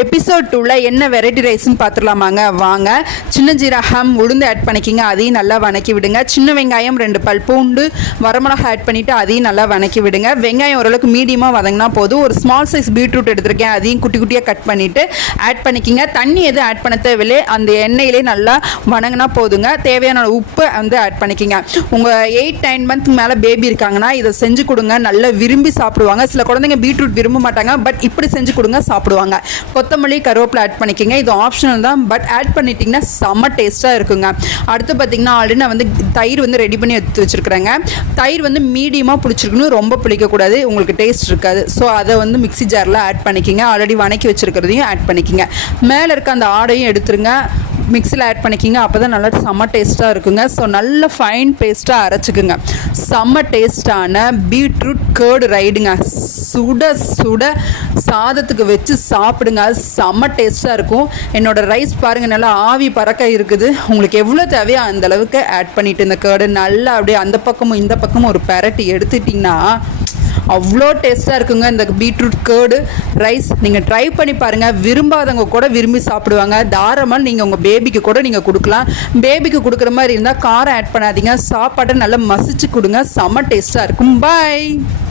Episode 2ல என்ன variety ரைஸ்ன்னு பார்த்துடலாமாங்க. வாங்க. சின்ன ஜீரகம் உளுந்து ஆட் பண்ணிக்கிங்க, அதையும் நல்லா வணக்கி விடுங்க. சின்ன வெங்காயம் 2 பல் பூண்டு வரமிளகா ஆட் பண்ணிவிட்டு அதையும் நல்லா வணக்கி விடுங்க. வெங்காயம் ஓரளவுக்கு மீடியமாக வதங்கினா போதும். ஒரு ஸ்மால் சைஸ் பீட்ரூட் எடுத்திருக்கேன், அதையும் குட்டி குட்டியாக கட் பண்ணிவிட்டு ஆட் பண்ணிக்கிங்க. தண்ணி எதுவும் ஆட் பண்ண தேவையில்லை, அந்த எண்ணெயிலே நல்லா வணங்கினா போதுங்க. தேவையான உப்பு வந்து ஆட் பண்ணிக்கிங்க. உங்கள் 8-9 மந்த் மேலே பேபி இருக்காங்கன்னா இதை செஞ்சு கொடுங்க, நல்லா விரும்பி சாப்பிடுவாங்க. சில குழந்தைங்க பீட்ரூட் விரும்ப மாட்டாங்க, பட் இப்படி செஞ்சு கொடுங்க, சாப்பிடுவாங்க. கொத்தமல்லி கருவேப்பிலை ஆட் பண்ணிக்கோங்க, இது ஆப்ஷனல் தான், பட் ஆட் பண்ணிட்டீங்கன்னா செம்ம டேஸ்ட்டாக இருக்குங்க. அடுத்து பார்த்தீங்கன்னா ஆல்ரெடி நான் வந்து தயிர் வந்து ரெடி பண்ணி எடுத்து வச்சுருக்கிறேங்க. தயிர் வந்து மீடியமாக பிடிச்சிருக்கணும், ரொம்ப பிடிக்கக்கூடாது, உங்களுக்கு டேஸ்ட் இருக்காது. ஸோ அதை வந்து மிக்ஸி ஜாரில் ஆட் பண்ணிக்கோங்க. ஆல்ரெடி வணக்கி வச்சுருக்கிறதையும் ஆட் பண்ணிக்கோங்க. மேலே இருக்க அந்த ஆடையும் எடுத்துருங்க, மிக்ஸியில் ஆட் பண்ணிக்கிங்க. அப்போ தான் நல்லா செம்ம டேஸ்ட்டாக இருக்குங்க. ஸோ நல்ல ஃபைன் பேஸ்ட்டாக அரைச்சிக்குங்க. செம்ம டேஸ்ட்டான பீட்ரூட் கேர்டு ரைடுங்க. சுட சுட சாதத்துக்கு வச்சு சாப்பிடுங்க, செம்ம டேஸ்ட்டாக இருக்கும். என்னோடய ரைஸ் பாருங்கள், நல்லா ஆவி பறக்க இருக்குது. உங்களுக்கு எவ்வளோ தேவையோ அந்த அளவுக்கு ஆட் பண்ணிவிட்டு இந்த கேர்டு நல்லா அப்படியே அந்த பக்கமும் இந்த பக்கமும் ஒரு பெரட்டி எடுத்துட்டிங்கன்னா அவ்வளோ டேஸ்ட்டாக இருக்குங்க இந்த பீட்ரூட் கேர்டு ரைஸ். நீங்கள் ட்ரை பண்ணி பாருங்கள், விரும்பாதவங்க கூட விரும்பி சாப்பிடுவாங்க. தாராளமாக நீங்கள் உங்கள் பேபிக்கு கூட நீங்கள் கொடுக்கலாம். பேபிக்கு கொடுக்குற மாதிரி இருந்தால் காரம் ஆட் பண்ணாதீங்க, சாப்பாட்டை நல்லா மசிச்சு கொடுங்க, செம்ம டேஸ்ட்டாக இருக்கும். பாய்.